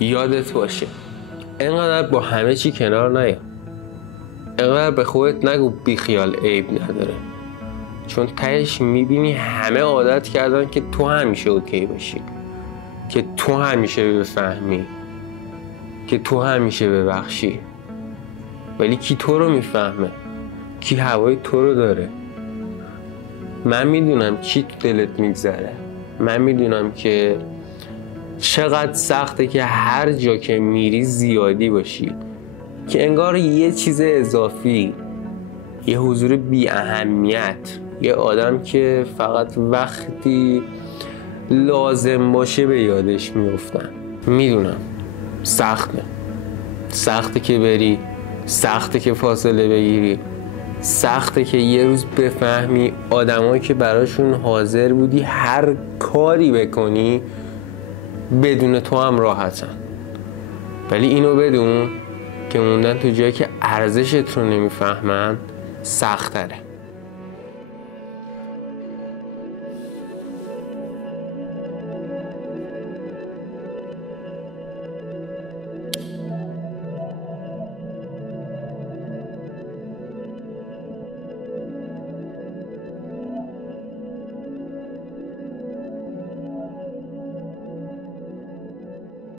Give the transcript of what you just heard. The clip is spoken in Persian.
یادت باشه اینقدر با همه چی کنار نیا، اینقدر به خودت نگو بیخیال عیب نداره، چون تهش میبینی همه عادت کردن که تو همیشه اوکی باشی، که تو همیشه بفهمی، که تو همیشه ببخشی. ولی کی تو رو میفهمه؟ کی هوای تو رو داره؟ من میدونم چی تو دلت میگذره، من میدونم که چقدر سخته که هر جا که میری زیادی باشی، که انگار یه چیز اضافی، یه حضور بی اهمیت، یه آدم که فقط وقتی لازم باشه به یادش میفتن. میدونم سخته که بری، سخته که فاصله بگیری، سخته که یه روز بفهمی آدمایی که براشون حاضر بودی هر کاری بکنی بدون تو هم راحتن. ولی اینو بدون که موندن تو جایی که ارزشت رو نمیفهمن سخت تره.